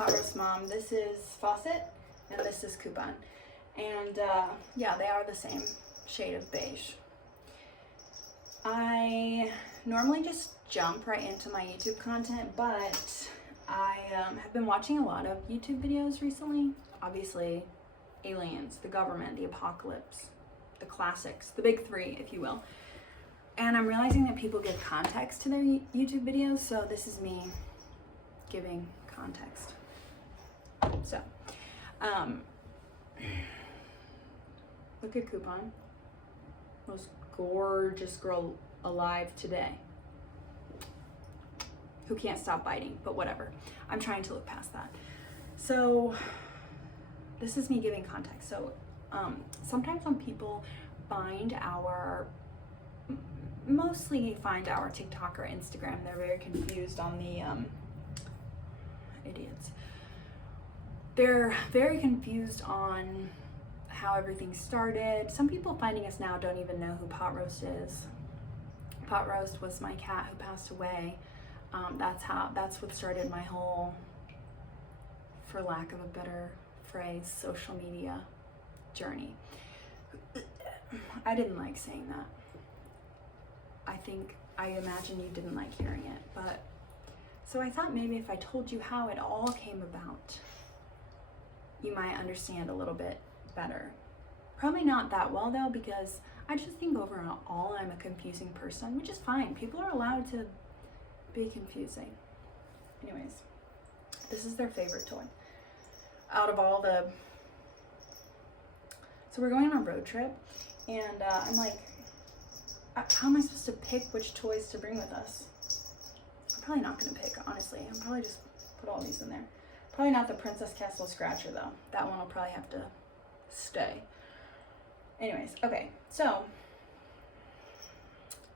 Pot Roast Mom. This is Faucet, and this is Coupon. And yeah, they are the same shade of beige. I normally just jump right into my YouTube content, but I have been watching a lot of YouTube videos recently. Obviously, aliens, the government, the apocalypse, the classics, the big three, if you will. And I'm realizing that people give context to their YouTube videos, so this is me giving context. So, look at Coupon. Most gorgeous girl alive today. Who can't stop biting, but whatever. I'm trying to look past that. So, this is me giving context. So, sometimes when people mostly find our TikTok or Instagram, they're very confused on the, idiots. They're very confused on how everything started. Some people finding us now don't even know who Pot Roast is. Pot Roast was my cat who passed away. That's what started my whole, for lack of a better phrase, social media journey. I didn't like saying that. I imagine you didn't like hearing it, but so I thought maybe if I told you how it all came about, you might understand a little bit better. Probably not that well though, because I just think overall I'm a confusing person, which is fine. People are allowed to be confusing. Anyways, this is their favorite toy. Out of all the... So we're going on a road trip, and I'm like, how am I supposed to pick which toys to bring with us? I'm probably not gonna pick, honestly. I'll probably just put all these in there. Probably not the Princess Castle Scratcher though. That one will probably have to stay. Anyways, okay, so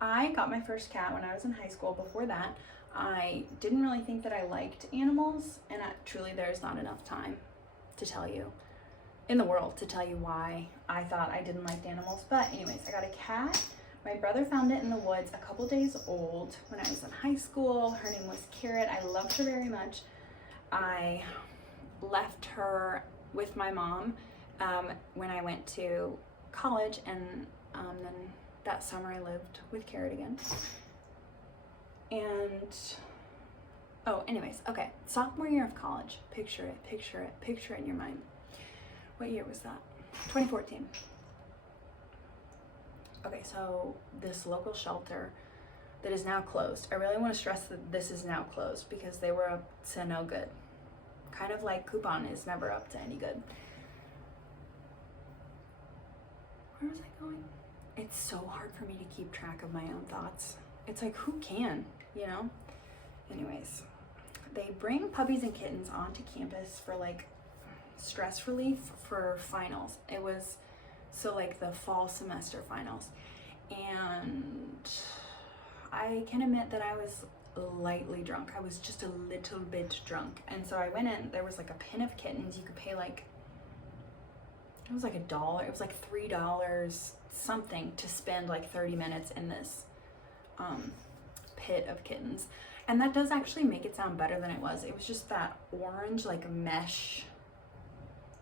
I got my first cat when I was in high school. Before that, I didn't really think that I liked animals, and truly there's not enough time to tell you in the world to tell you why I thought I didn't like animals. But anyways, I got a cat. My brother found it in the woods a couple days old when I was in high school. Her name was Carrot. I loved her very much. I left her with my mom when I went to college, and then that summer I lived with Carrot again. And anyways, okay, sophomore year of college. Picture it in your mind. What year was that? 2014. Okay, so this local shelter that is now closed. I really want to stress that this is now closed because they were up to no good. Kind of like Coupon is never up to any good. Where was I going? It's so hard for me to keep track of my own thoughts. It's like, who can, you know? Anyways, they bring puppies and kittens onto campus for like stress relief for finals. It was so like the fall semester finals. And I can admit that I was lightly drunk. I was just a little bit drunk. And so I went in, there was like a pen of kittens. You could pay like, it was like $1. It was like $3 something to spend like 30 minutes in this pit of kittens. And that does actually make it sound better than it was. It was just that orange like mesh.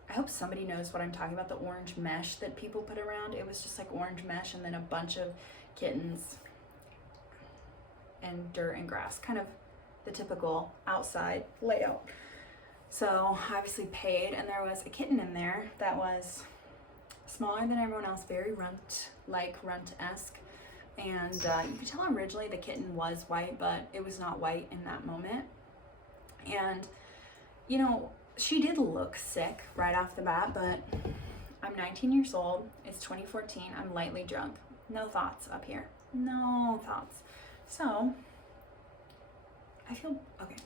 I hope somebody knows what I'm talking about, the orange mesh that people put around. It was just like orange mesh and then a bunch of kittens and dirt and grass, kind of the typical outside layout. So I obviously paid, and there was a kitten in there that was smaller than everyone else, very runt-esque. And you could tell originally the kitten was white, but it was not white in that moment. And, you know, she did look sick right off the bat, but I'm 19 years old. It's 2014. I'm lightly drunk. No thoughts up here. No thoughts. So I feel okay.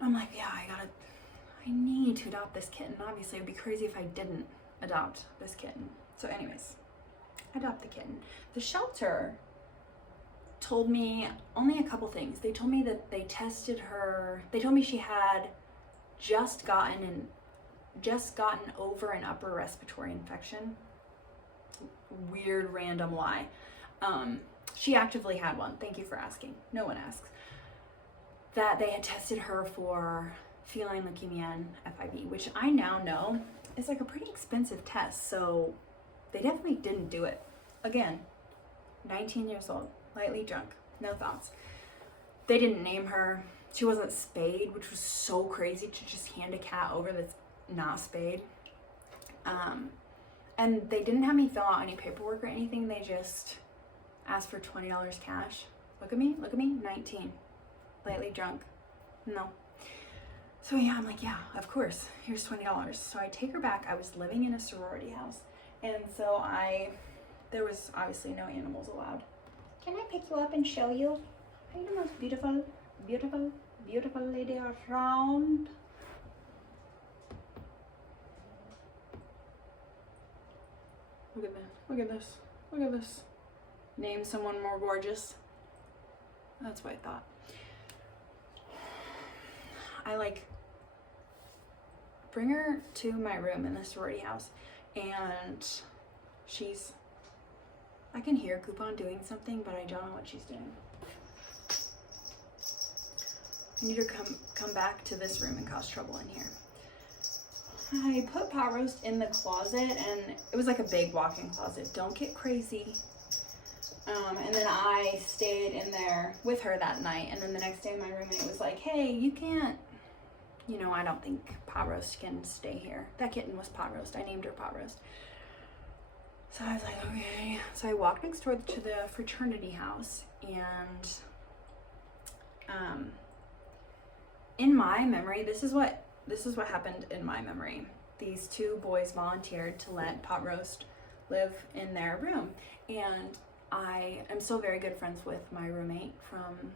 I'm like, yeah, I need to adopt this kitten. Obviously, it would be crazy if I didn't adopt this kitten. So anyways, adopt the kitten. The shelter told me only a couple things. They told me that they tested her. They told me she had just gotten over an upper respiratory infection. Weird random lie. She actively had one. Thank you for asking. No one asks. That they had tested her for feline leukemia and FIV, which I now know is like a pretty expensive test. So they definitely didn't do it. Again, 19 years old, lightly drunk, no thoughts. They didn't name her. She wasn't spayed, which was so crazy to just hand a cat over that's not spayed. And they didn't have me fill out any paperwork or anything. They just asked for $20 cash. Look at me, 19, lightly drunk, no. So yeah, I'm like, yeah, of course, here's $20. So I take her back. I was living in a sorority house. And so there was obviously no animals allowed. Can I pick you up and show you? Are you the most beautiful, beautiful, beautiful lady around? Look at this, look at this, look at this. Name someone more gorgeous. That's what I thought. I like bring her to my room in the sorority house, and I can hear Coupon doing something, but I don't know what she's doing. I need her come back to this room and cause trouble in here. I put Pot Roast in the closet, and it was like a big walk-in closet. Don't get crazy. And then I stayed in there with her that night, and then the next day my roommate was like, hey, you can't, I don't think Pot Roast can stay here. That kitten was Pot Roast. I named her Pot Roast. So I was like, okay. So I walked next door to the fraternity house, and in my memory, this is what happened in my memory. These two boys volunteered to let Pot Roast live in their room, and I am still very good friends with my roommate from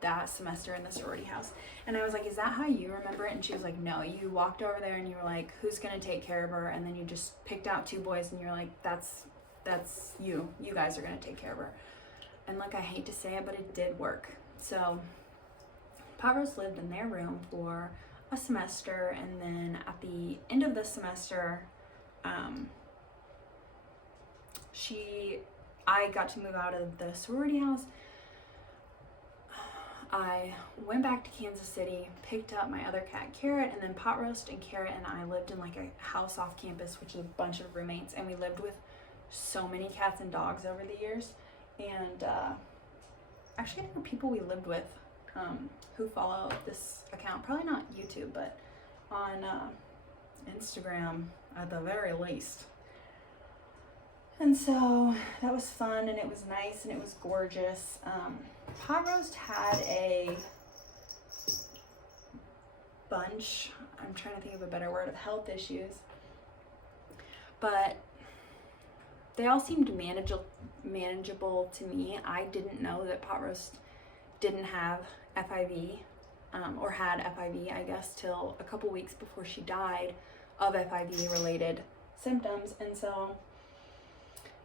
that semester in the sorority house. And I was like, is that how you remember it? And she was like, no, you walked over there and you were like, who's gonna take care of her? And then you just picked out two boys and you're like, that's you guys are gonna take care of her. And like, I hate to say it, but it did work. So Pot Roast lived in their room for a semester, and then at the end of the semester, I got to move out of the sorority house. I went back to Kansas City, picked up my other cat, Carrot, and then Pot Roast and Carrot and I lived in like a house off campus, which is a bunch of roommates, and we lived with so many cats and dogs over the years. And actually, there were people we lived with who follow this account, probably not YouTube, but on Instagram at the very least. And so that was fun, and it was nice, and it was gorgeous. Pot Roast had a bunch, I'm trying to think of a better word, of health issues, but they all seemed manageable to me. I didn't know that Pot Roast didn't have FIV, or had FIV, I guess, till a couple weeks before she died of FIV-related symptoms. And so,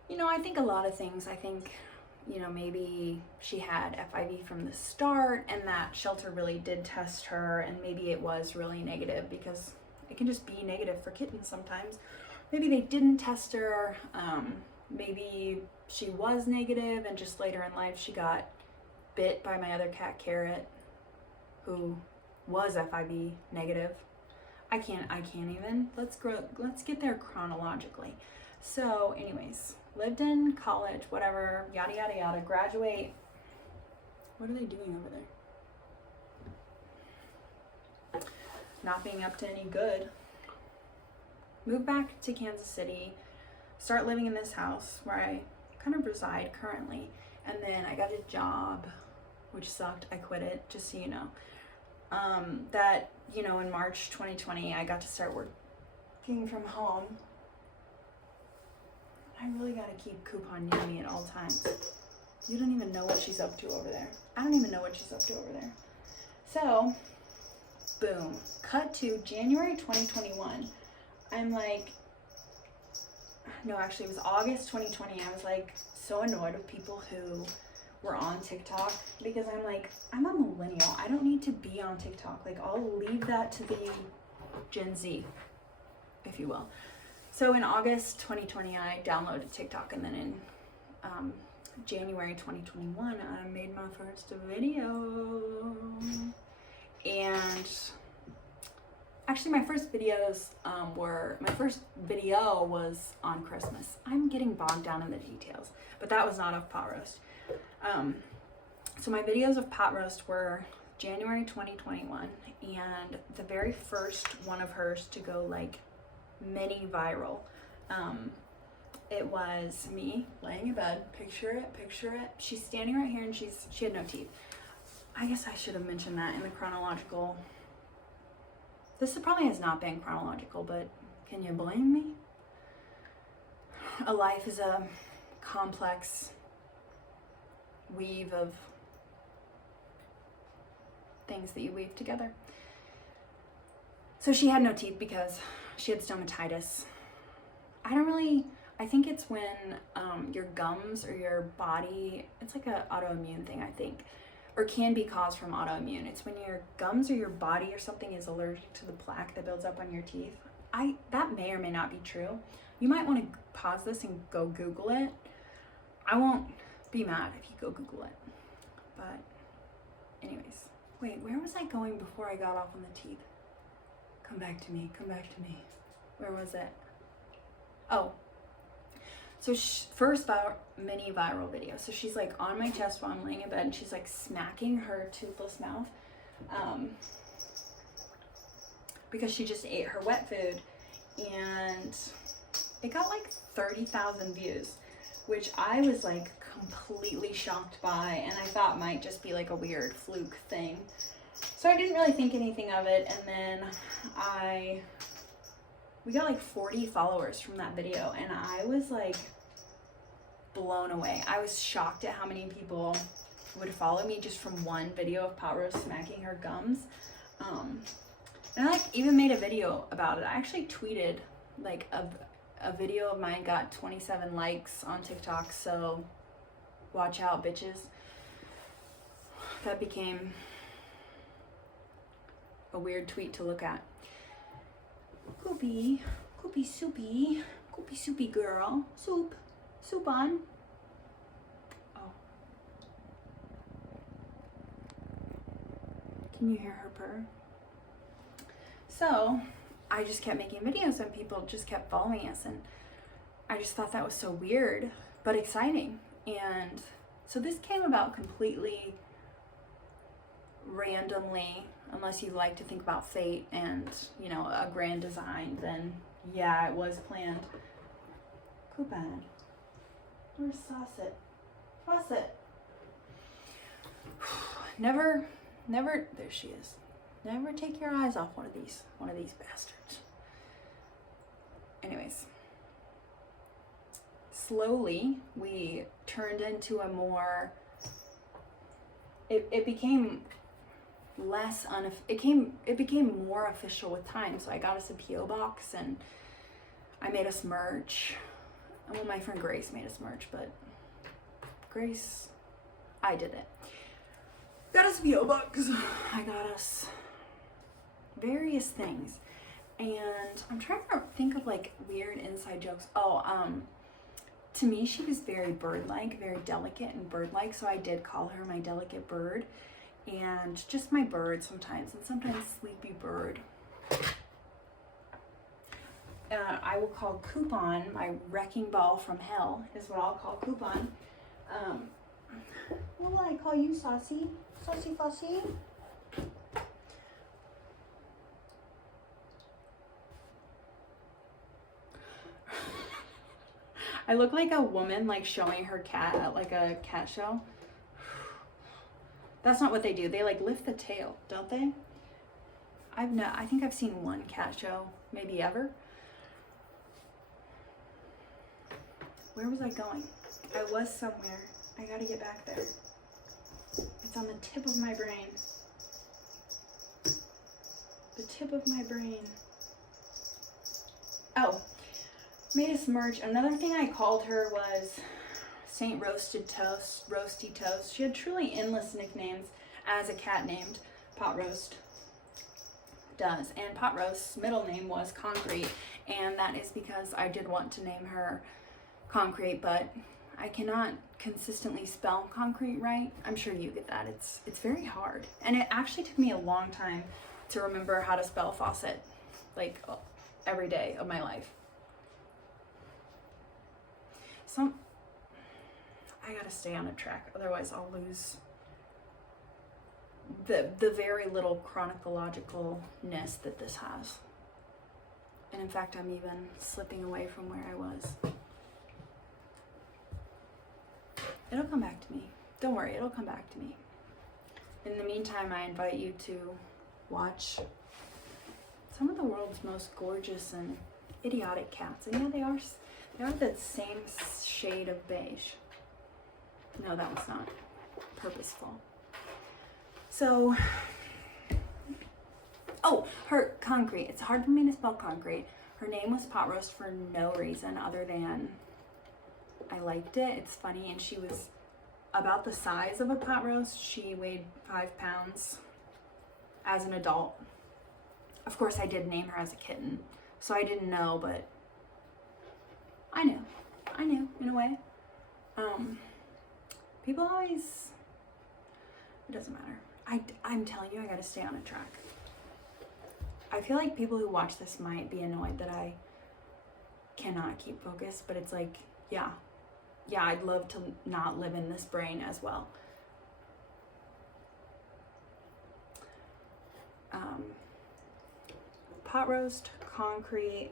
I think a lot of things, maybe she had FIV from the start, and that shelter really did test her, and maybe it was really negative, because it can just be negative for kittens sometimes. Maybe they didn't test her, maybe she was negative, and just later in life she got bit by my other cat, Carrot, who was FIV negative. I can't even. Let's get there chronologically. So anyways, lived in college, whatever, yada, yada, yada, graduate. What are they doing over there? Not being up to any good. Moved back to Kansas City, start living in this house where I kind of reside currently. And then I got a job, which sucked. I quit it, just so you know. In March 2020, I got to start working from home. I really gotta keep Coupon near me at all times. You don't even know what she's up to over there. I don't even know what she's up to over there. So, boom. Cut to January 2021. I'm like, no, actually it was August 2020. I was like so annoyed with people who were on TikTok, because I'm like, I'm a millennial. I don't need to be on TikTok. Like, I'll leave that to the Gen Z, if you will. So in August 2020, I downloaded TikTok, and then in January 2021, I made my first video. Actually, my first videos my first video was on Christmas. I'm getting bogged down in the details, but that was not of pot roast. So my videos of pot roast were January 2021, and the very first one of hers to go like mini viral. It was me laying in bed. Picture it. She's standing right here, and she had no teeth. I guess I should have mentioned that in the chronological. This probably has not been chronological, but can you blame me? A life is a complex weave of things that you weave together. So she had no teeth because she had stomatitis. I think it's when your gums or your body, it's like an autoimmune thing, I think, or can be caused from autoimmune. It's when your gums or your body or something is allergic to the plaque that builds up on your teeth. That may or may not be true. You might want to pause this and go Google it. I won't be mad if you go Google it. But anyways, wait, where was I going before I got off on the teeth? Come back to me. Where was it? Oh, so first mini viral video. So she's like on my chest while I'm laying in bed, and she's like smacking her toothless mouth because she just ate her wet food, and it got like 30,000 views, which I was like completely shocked by, and I thought might just be like a weird fluke thing. So I didn't really think anything of it, and then we got like 40 followers from that video, and I was like blown away. I was shocked at how many people would follow me just from one video of Pot Roast smacking her gums. And I like even made a video about it. I actually tweeted like a video of mine got 27 likes on TikTok, so watch out, bitches. That became a weird tweet to look at. Goopy soupy girl. Soup on. Oh. Can you hear her purr? So, I just kept making videos and people just kept following us, and I just thought that was so weird, but exciting. And so this came about completely randomly, unless you like to think about fate and, you know, a grand design, then yeah, it was planned. Coupon. Where's Faucet? Never, there she is. Never take your eyes off one of these bastards. Anyways, slowly we turned into a more, it became less it became more official with time. So I got us a PO box, and I made us merch. Well, my friend Grace made us merch, but I did it. Got us a PO box. I got us various things, and I'm trying to think of like weird inside jokes. To me, she was very bird-like, very delicate and bird-like, so I did call her my delicate bird, and just my bird sometimes, and sometimes Sleepy Bird. I will call Coupon my wrecking ball from hell, is what I'll call Coupon. What will I call you, Saucy? Saucy Fussy? I look like a woman like showing her cat at like a cat show. That's not what they do. They like lift the tail, don't they? I think I've seen one cat show, maybe ever. Where was I going? I was somewhere. I gotta get back there. It's on the tip of my brain. The tip of my brain. Oh, made us merch. Another thing I called her was Saint Roasted Toast, Roasty Toast. She had truly endless nicknames, as a cat named Pot Roast does. And Pot Roast's middle name was Concrete, and that is because I did want to name her Concrete, but I cannot consistently spell concrete right. I'm sure you get that. It's very hard. And it actually took me a long time to remember how to spell faucet. like every day of my life. I gotta stay on a track, otherwise I'll lose the very little chronologicalness that this has. And in fact, I'm even slipping away from where I was. It'll come back to me. Don't worry, it'll come back to me. In the meantime, I invite you to watch some of the world's most gorgeous and idiotic cats. And yeah, they are the same shade of beige. No, that was not purposeful. So, her Concrete. It's hard for me to spell Concrete. Her name was Pot Roast for no reason other than I liked it. It's funny, and she was about the size of a pot roast. She weighed 5 pounds as an adult. Of course, I did name her as a kitten, so I didn't know, but I knew in a way. People always, it doesn't matter. I'm telling you, I gotta stay on a track. I feel like people who watch this might be annoyed that I cannot keep focused, but it's like, yeah, I'd love to not live in this brain as well. Pot Roast, Concrete,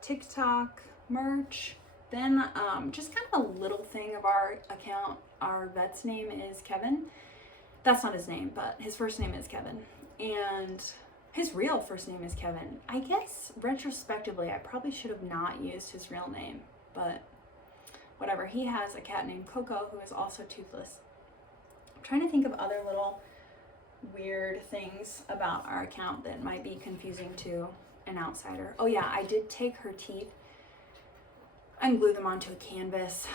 TikTok, merch. Then just kind of a little thing of our account. Our vet's name is Kevin. That's not his name, but his first name is Kevin. And his real first name is Kevin. I guess retrospectively, I probably should have not used his real name, but whatever. He has a cat named Coco who is also toothless. I'm trying to think of other little weird things about our account that might be confusing to an outsider. Oh yeah, I did take her teeth and glue them onto a canvas.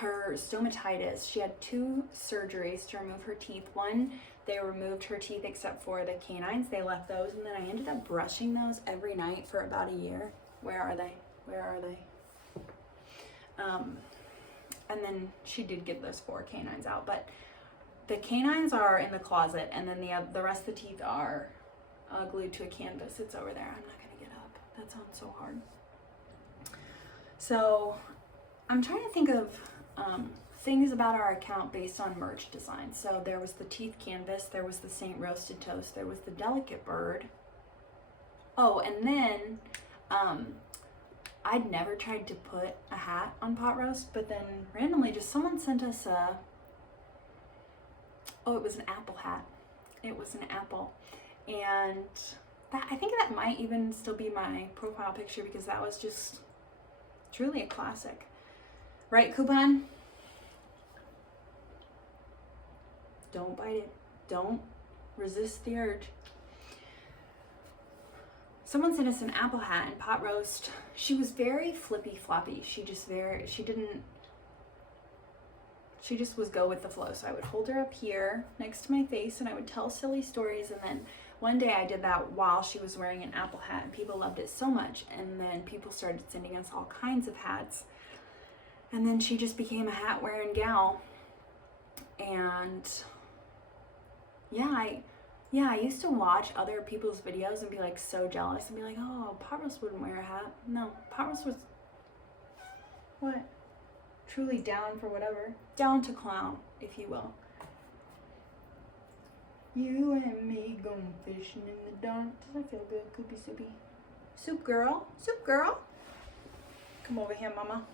Her stomatitis, she had 2 surgeries to remove her teeth. One, they removed her teeth except for the canines. They left those, and then I ended up brushing those every night for about a year. Where are they? And then she did get those 4 canines out, but the canines are in the closet, and then the rest of the teeth are glued to a canvas. It's over there. I'm not gonna get up. That sounds so hard. So I'm trying to think of things about our account based on merch design. So there was the teeth canvas, there was the Saint Roasted Toast, there was the Delicate Bird. Oh, and then I'd never tried to put a hat on Pot Roast, but then randomly just someone sent us it was an apple hat. It was an apple. And I think that might even still be my profile picture because that was just truly a classic. Right, Coupon? Don't bite it. Don't resist the urge. Someone sent us an apple hat and Pot Roast. She was very flippy floppy. She just was go with the flow. So I would hold her up here next to my face and I would tell silly stories. And then one day I did that while she was wearing an apple hat and people loved it so much. And then people started sending us all kinds of hats. And then she just became a hat wearing gal. And I used to watch other people's videos and be like so jealous and be like, oh, Pot Roast wouldn't wear a hat. No, Pot Roast was what? Truly down for whatever. Down to clown, if you will. You and me going fishing in the dark. Does that feel good, Coopy Soupy? Soup girl. Come over here, mama.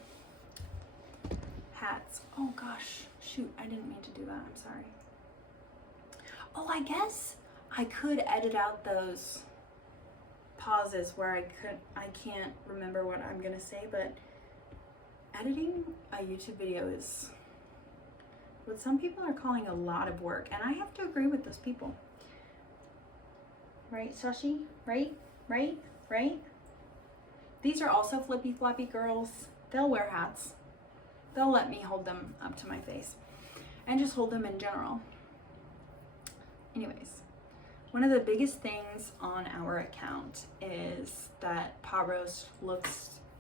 Hats. Oh gosh, shoot, I didn't mean to do that, I'm sorry. Oh, I guess I could edit out those pauses where I can't remember what I'm gonna say, but editing a YouTube video is what some people are calling a lot of work, and I have to agree with those people. Right, Sashi? Right? These are also flippy floppy girls. They'll wear hats. They'll let me hold them up to my face and just hold them in general. Anyways, one of the biggest things on our account is that Pot Roast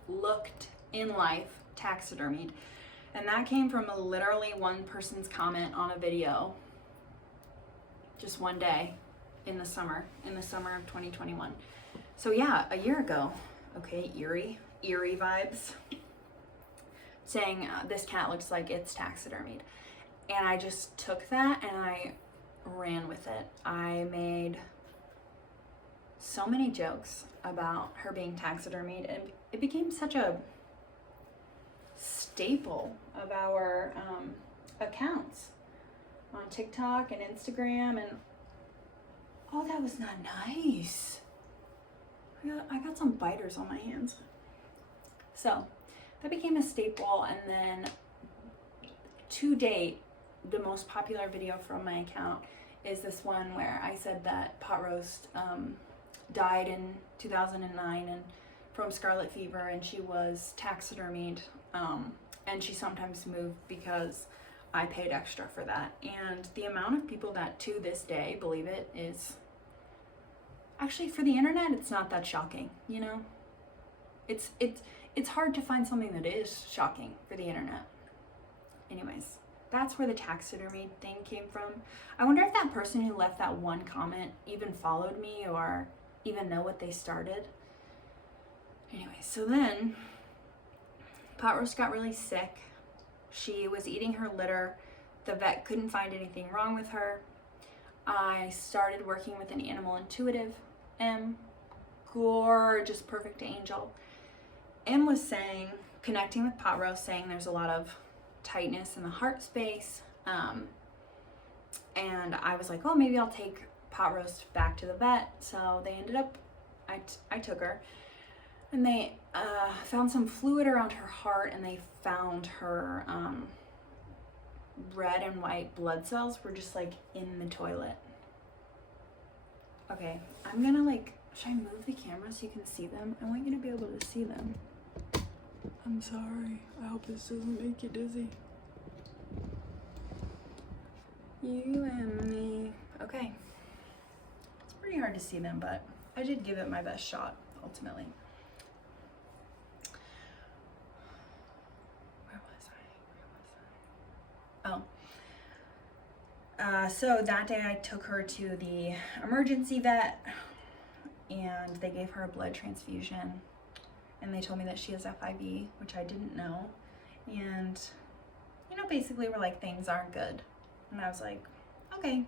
looked in life taxidermied. And that came from literally one person's comment on a video just one day in the summer of 2021. So yeah, a year ago, okay, eerie vibes, saying this cat looks like it's taxidermied. And I just took that and I ran with it. I made so many jokes about her being taxidermied, and it became such a staple of our accounts on TikTok and Instagram. And oh, that was not nice. I got some biters on my hands. So that became a staple. And then to date, the most popular video from my account is this one where I said that Pot Roast died in 2009 and from scarlet fever, and she was taxidermied, and she sometimes moved because I paid extra for that. And the amount of people that to this day believe it is actually, for the internet, it's not that shocking, you know? It's hard to find something that is shocking for the internet. Anyways, that's where the taxidermy thing came from. I wonder if that person who left that one comment even followed me or even know what they started. Anyway, so then Pot Roast got really sick. She was eating her litter. The vet couldn't find anything wrong with her. I started working with an animal intuitive, M, gorgeous, perfect angel. M was saying, connecting with Pot Roast, saying there's a lot of tightness in the heart space. And I was like, oh, maybe I'll take Pot Roast back to the vet. So they ended up, I took her, and they found some fluid around her heart, and they found her red and white blood cells were just like in the toilet. Okay, I'm gonna should I move the camera so you can see them? I want you to be able to see them. I'm sorry. I hope this doesn't make you dizzy. You and me. Okay. It's pretty hard to see them, but I did give it my best shot, ultimately. Where was I? Oh. So that day I took her to the emergency vet, and they gave her a blood transfusion. And they told me that she has FIV, which I didn't know. And, you know, basically we're like, things aren't good. And I was like, okay.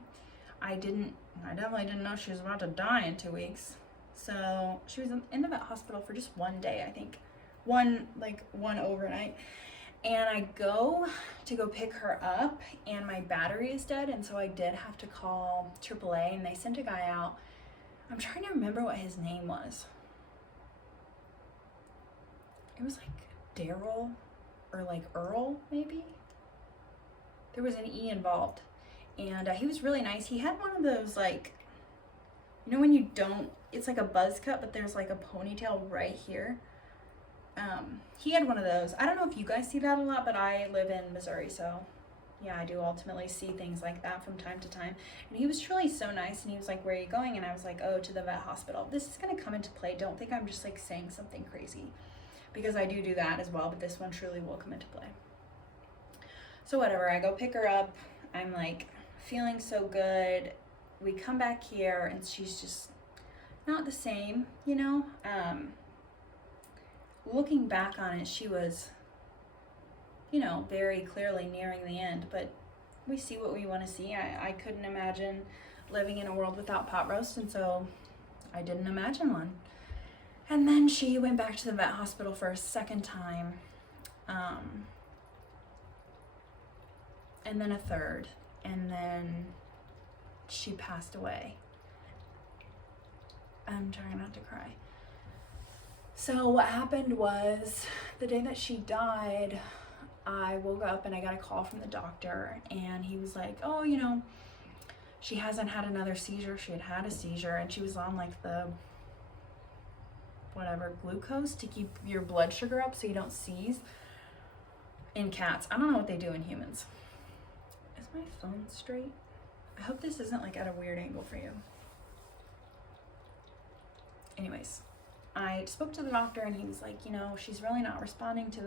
I definitely didn't know she was about to die in 2 weeks. So she was in the vet hospital for just one day, I think. One overnight. And I go pick her up, and my battery is dead. And so I did have to call AAA, and they sent a guy out. I'm trying to remember what his name was. It was like Daryl or like Earl, maybe. There was an E involved. And he was really nice. He had one of those, like, you know when you don't, it's like a buzz cut, but there's like a ponytail right here. He had one of those. I don't know if you guys see that a lot, but I live in Missouri, so yeah, I do ultimately see things like that from time to time. And he was truly so nice, and he was like, where are you going? And I was like, oh, to the vet hospital. This is going to come into play. Don't think I'm just like saying something crazy, because I do that as well, but this one truly will come into play. So whatever, I go pick her up. I'm like feeling so good. We come back here, and she's just not the same, you know? Looking back on it, she was, you know, very clearly nearing the end, but we see what we want to see. I couldn't imagine living in a world without Pot Roast, and so I didn't imagine one. And then she went back to the vet hospital for a second time, and then a third, and then she passed away. I'm trying not to cry. So what happened was, the day that she died, I woke up and I got a call from the doctor, and he was like, oh, you know, she hasn't had another seizure. She had a seizure, and she was on like the whatever glucose to keep your blood sugar up so you don't seize. In cats, I don't know what they do in humans. Is my phone straight? I hope this isn't like at a weird angle for you. Anyways, I spoke to the doctor, and he was like, you know, she's really not responding to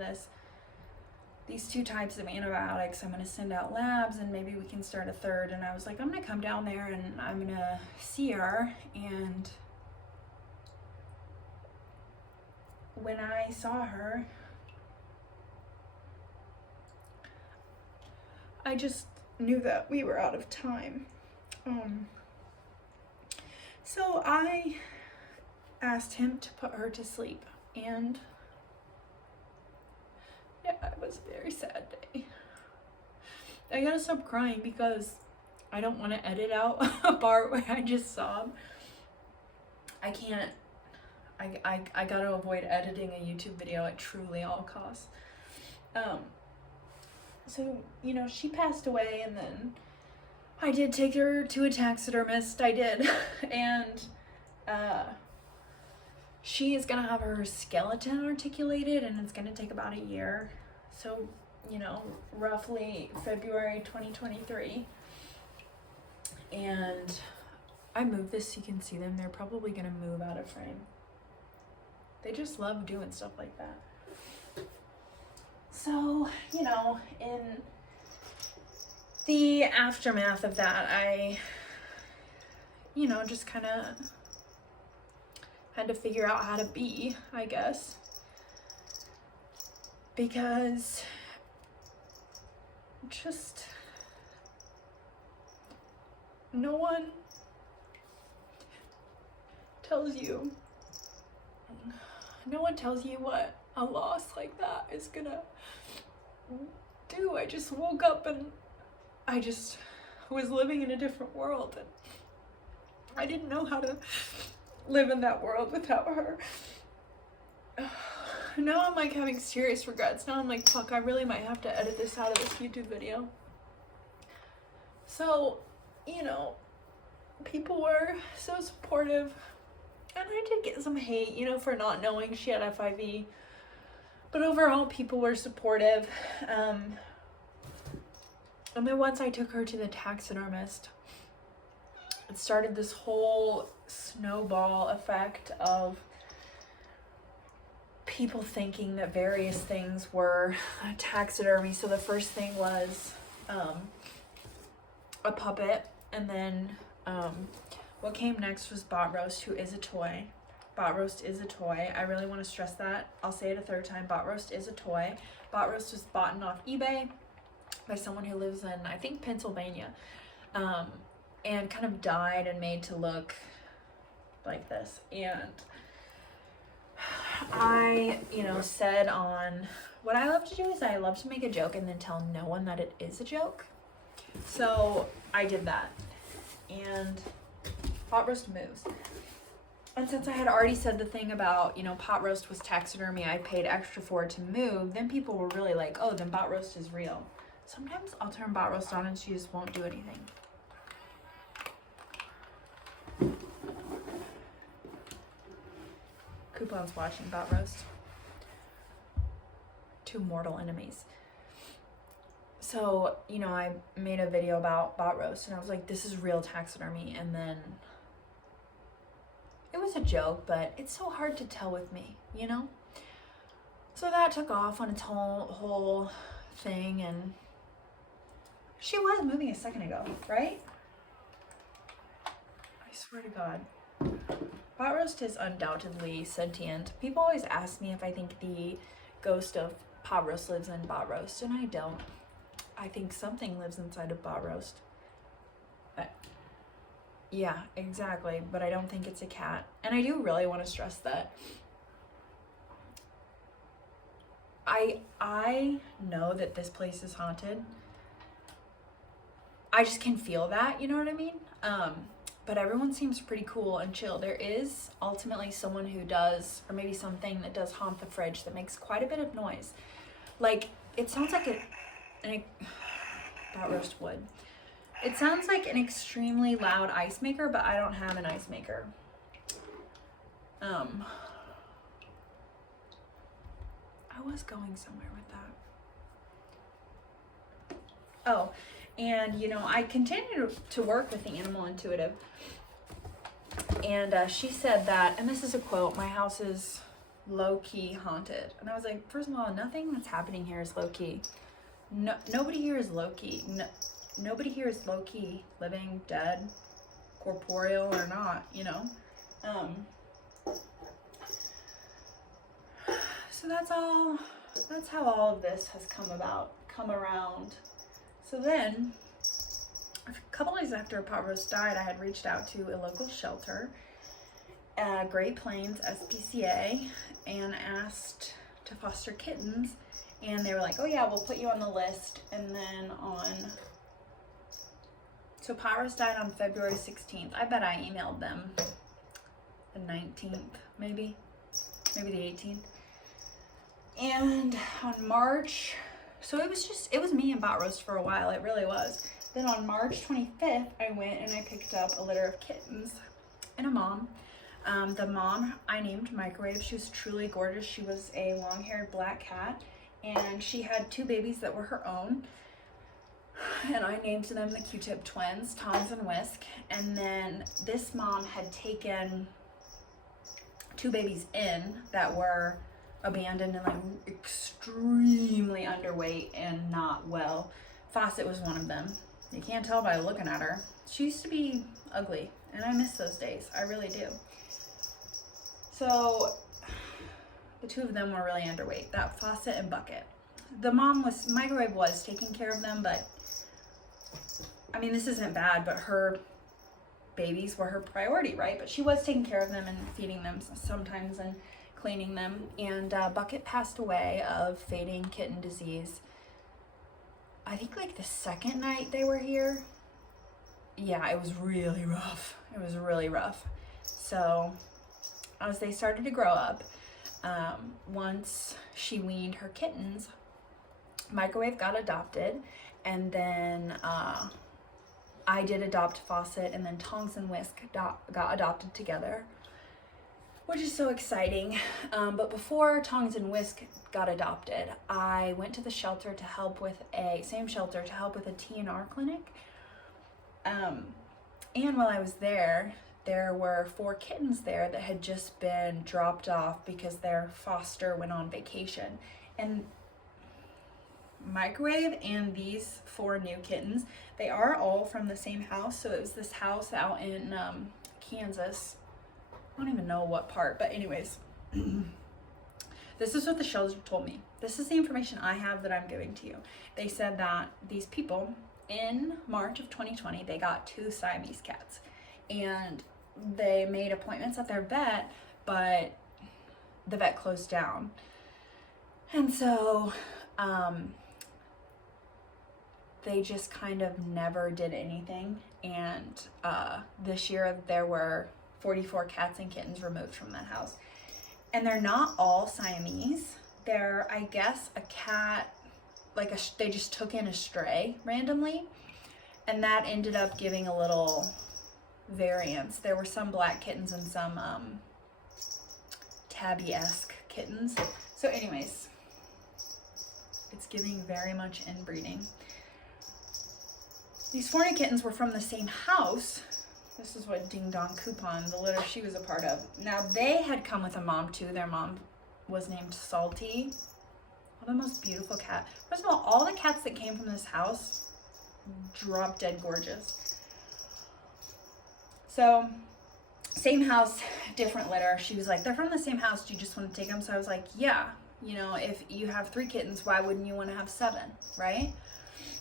these 2 types of antibiotics. I'm going to send out labs, and maybe we can start a third. And I was like, I'm going to come down there, and I'm going to see her, and when I saw her, I just knew that we were out of time. So I asked him to put her to sleep, and yeah, it was a very sad day. I gotta stop crying because I don't want to edit out a part where I just sob. I can't. I gotta avoid editing a YouTube video at truly all costs. So, you know, she passed away, and then I did take her to a taxidermist. I did. And she is gonna have her skeleton articulated, and it's gonna take about a year. So, you know, roughly February 2023. And I moved this so you can see them. They're probably gonna move out of frame. They just love doing stuff like that. So, you know, in the aftermath of that, I, you know, just kind of had to figure out how to be, I guess. Because just no one tells you what a loss like that is gonna do. I just woke up and I just was living in a different world, and I didn't know how to live in that world without her. Now I'm like having serious regrets. Now I'm like, fuck, I really might have to edit this out of this YouTube video. So, you know, people were so supportive, and I did get some hate, you know, for not knowing she had FIV, but overall people were supportive. And then once I took her to the taxidermist, it started this whole snowball effect of people thinking that various things were taxidermy. So the first thing was a puppet, and then what came next was bot roast, who is a toy. Bot roast is a toy. I really want to stress that. I'll say it a third time. Bot roast is a toy. Bot roast was bought off eBay by someone who lives in, I think, Pennsylvania, and kind of dyed and made to look like this. And I, you know, said on, what I love to do is I love to make a joke and then tell no one that it is a joke. So I did that, and pot roast moves. And since I had already said the thing about, you know, pot roast was taxidermy, I paid extra for it to move, then people were really like, oh, then bot roast is real. Sometimes I'll turn bot roast on and she just won't do anything. Coupon's watching bot roast. Two mortal enemies. So, you know, I made a video about bot roast, and I was like, this is real taxidermy. And then it was a joke, but it's so hard to tell with me, you know? So that took off on its whole thing, and she was moving a second ago, right? I swear to God. Bot roast is undoubtedly sentient. People always ask me if I think the ghost of pot roast lives in bot roast, and I don't. I think something lives inside of bot roast. Yeah, exactly, but I don't think it's a cat. And I do really want to stress that I know that this place is haunted. I just can feel that, you know what I mean? But everyone seems pretty cool and chill. There is ultimately someone who does, or maybe something that does haunt the fridge that makes quite a bit of noise. Like, it sounds like bot roast wood. It sounds like an extremely loud ice maker, but I don't have an ice maker. I was going somewhere with that. Oh, and you know, I continue to work with the animal intuitive. And she said that, and this is a quote, my house is low-key haunted. And I was like, first of all, nothing that's happening here is low-key. No, nobody here is low-key. No, nobody here is low-key, living, dead, corporeal or not, you know. So that's how all of this has come around. So then, a couple days after Pot Roast died, I had reached out to a local shelter, Great Plains SPCA, and asked to foster kittens. And they were like, oh yeah, we'll put you on the list. And then so Pot Roast died on February 16th. I bet I emailed them the 19th, maybe the 18th. And on March, so it was me and Pot Roast for a while, it really was. Then on March 25th, I went and I picked up a litter of kittens and a mom. The mom I named Microwave. She was truly gorgeous. She was a long-haired black cat, and she had 2 babies that were her own. And I named them the Q-tip twins, Tongs and Whisk. And then this mom had taken 2 babies in that were abandoned and like extremely underweight and not well. Fawcett was one of them. You can't tell by looking at her. She used to be ugly, and I miss those days. I really do. So the 2 of them were really underweight, that Fawcett and Bucket. The Microwave was taking care of them, but I mean, this isn't bad, but her babies were her priority, right? But she was taking care of them and feeding them sometimes and cleaning them. And Bucket passed away of fading kitten disease. I think like the second night they were here. Yeah, it was really rough. It was really rough. So as they started to grow up, once she weaned her kittens, Microwave got adopted, and then I did adopt Fawcett, and then Tongs and Whisk got adopted together, which is so exciting. But before Tongs and Whisk got adopted, I went to the shelter to help with a TNR clinic. And while I was there were 4 kittens there that had just been dropped off because their foster went on vacation. And Microwave and these 4 new kittens, they are all from the same house. So it was this house out in Kansas. I don't even know what part, but anyways, this is what the shelter told me. This is the information I have that I'm giving to you. They said that these people, in March of 2020, they got 2 Siamese cats, and they made appointments at their vet, but the vet closed down. And so they just kind of never did anything. And this year there were 44 cats and kittens removed from that house. And they're not all Siamese. They're, I guess, a cat, like they just took in a stray randomly, and that ended up giving a little variance. There were some black kittens and some tabby-esque kittens. So anyways, it's giving very much inbreeding. These 4 new kittens were from the same house. This is what Ding Dong Coupon, the litter she was a part of. Now, they had come with a mom too. Their mom was named Salty. Oh, the most beautiful cat. First of all the cats that came from this house, drop dead gorgeous. So, same house, different litter. She was like, they're from the same house. Do you just want to take them? So I was like, yeah. You know, if you have 3 kittens, why wouldn't you want to have 7, right?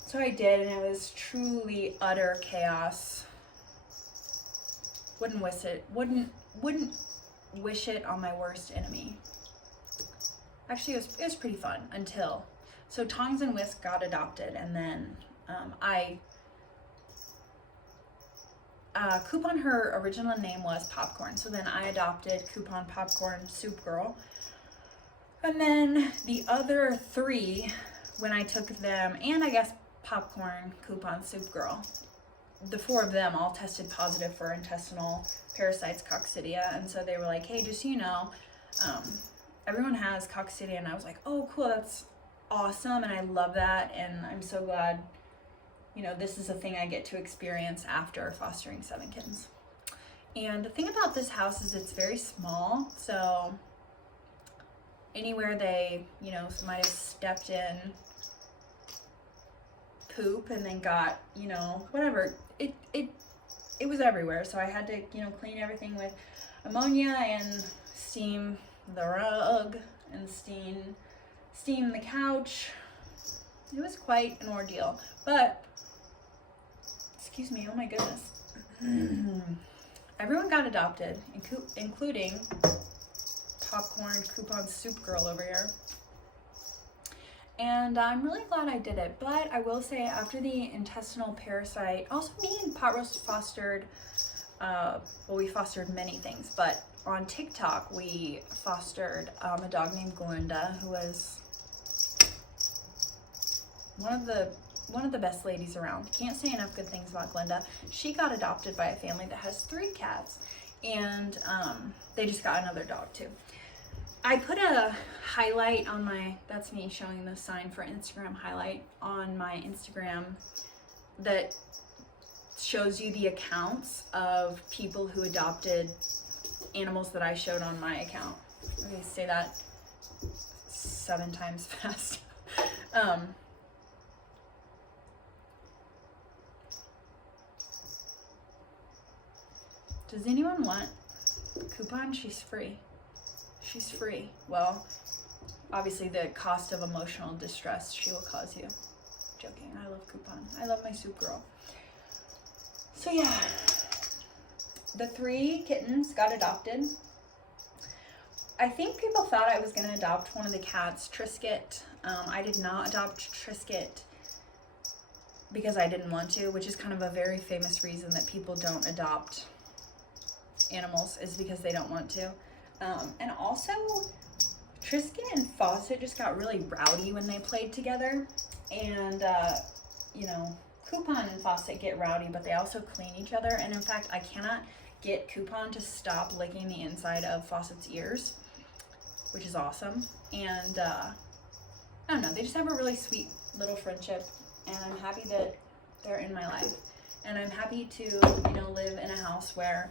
So I did, and it was truly utter chaos. Wouldn't wish it on my worst enemy. Actually, it was pretty fun until. So Tongs and Whisk got adopted, and then Coupon, her original name was Popcorn. So then I adopted Coupon, Popcorn, Soup Girl. And then the other 3, when I took them, and I guess Popcorn, Coupon, Soup Girl, the 4 of them all tested positive for intestinal parasites, coccidia. And so they were like, hey, just so you know, everyone has coccidia. And I was like, oh, cool, that's awesome. And I love that. And I'm so glad, you know, this is a thing I get to experience after fostering 7 kittens. And the thing about this house is it's very small. So anywhere they, you know, might have stepped in poop and then got, you know, whatever, it was everywhere. So I had to, you know, clean everything with ammonia and steam the rug and steam the couch. It was quite an ordeal, but excuse me, oh my goodness. Everyone got adopted, including popcorn coupon soup girl over here. And I'm really glad I did it, but I will say after the intestinal parasite, also me and Pot Roast fostered, well, we fostered many things, but on TikTok we fostered a dog named Glinda, who was one of the best ladies around. Can't say enough good things about Glinda. She got adopted by a family that has 3 cats, and they just got another dog too. I put a highlight on my, that's me showing the sign for Instagram highlight on my Instagram that shows you the accounts of people who adopted animals that I showed on my account. Okay, say that 7 times fast. Does anyone want coupon? She's free. She's free. Well, obviously the cost of emotional distress she will cause you. Joking. I love coupon. I love my soup girl. So yeah, the 3 kittens got adopted. I think people thought I was going to adopt one of the cats, Trisket. I did not adopt Trisket because I didn't want to, which is kind of a very famous reason that people don't adopt animals, is because they don't want to. And also, Trisket and Fawcett just got really rowdy when they played together. And, you know, Coupon and Fawcett get rowdy, but they also clean each other. And in fact, I cannot get Coupon to stop licking the inside of Fawcett's ears, which is awesome. And, I don't know, they just have a really sweet little friendship. And I'm happy that they're in my life. And I'm happy to, you know, live in a house where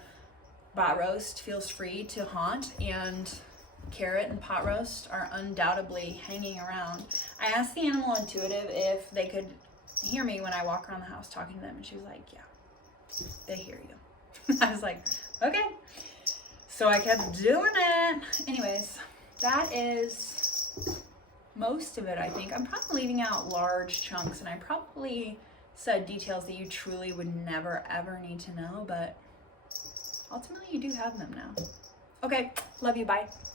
Pot Roast feels free to haunt, and Carrot and Pot Roast are undoubtedly hanging around. I asked the animal intuitive if they could hear me when I walk around the house talking to them, and she was like, yeah, they hear you. I was like, okay. So I kept doing it. Anyways, that is most of it, I think. I'm probably leaving out large chunks, and I probably said details that you truly would never, ever need to know, but ultimately you do have them now. Okay, love you, bye.